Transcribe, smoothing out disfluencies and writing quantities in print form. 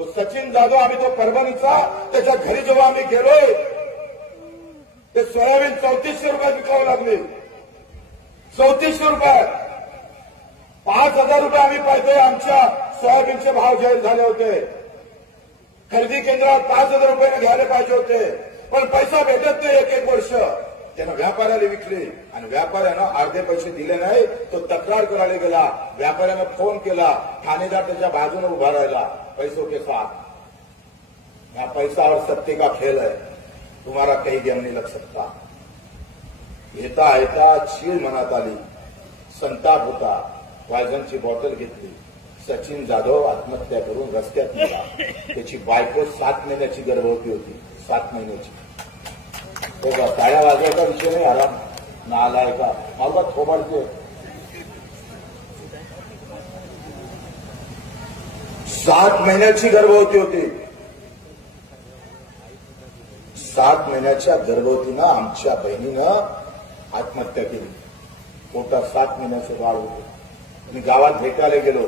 तो सचिन जाधव आम्ही तो परभणीचा त्याच्या घरी जेव्हा आम्ही गेलोय ते सोयाबीन 3400 रुपयात विकावं लागले. 3400 रुपयात. 5000 रुपये आम्ही पाहतोय आमच्या सोयाबीनचे भाव जाहीर झाले होते. खरेदी केंद्रात 5000 रुपयाने घ्यायला पाहिजे होते, पण पैसा भेटत नाही. एक वर्ष त्यानं व्यापाऱ्याला विकले आणि व्यापाऱ्यानं अर्धे पैसे दिले नाही. तो तक्रार करायला गेला. व्यापाऱ्यानं फोन केला. ठाणेदार त्याच्या बाजूने उभा राहिला. पैसों के साथ यहाँ पैसा और सत्य का खेल है. तुम्हारा कहीं गेम नहीं लग सकता. येता येता चीड मनात आली. संताप होता. पॉयझनची बॉटल घेतली. सचिन जाधव आत्महत्या करून रस्त्यात गेला. त्याची बायको 7 महिन्याची गर्भवती होती. 7 महिन्याची. तो टाळ्या वाजवायचा विषय नाही. आराम ना आलाय का मला थोबाडते. 7 महिन्याची गर्भवती होती. 7 महिन्याच्या गर्भवतीनं आमच्या बहिणीनं आत्महत्या केली. पोटात 7 महिन्याचं बाळ होतं. मी गावात भेटायला गेलो.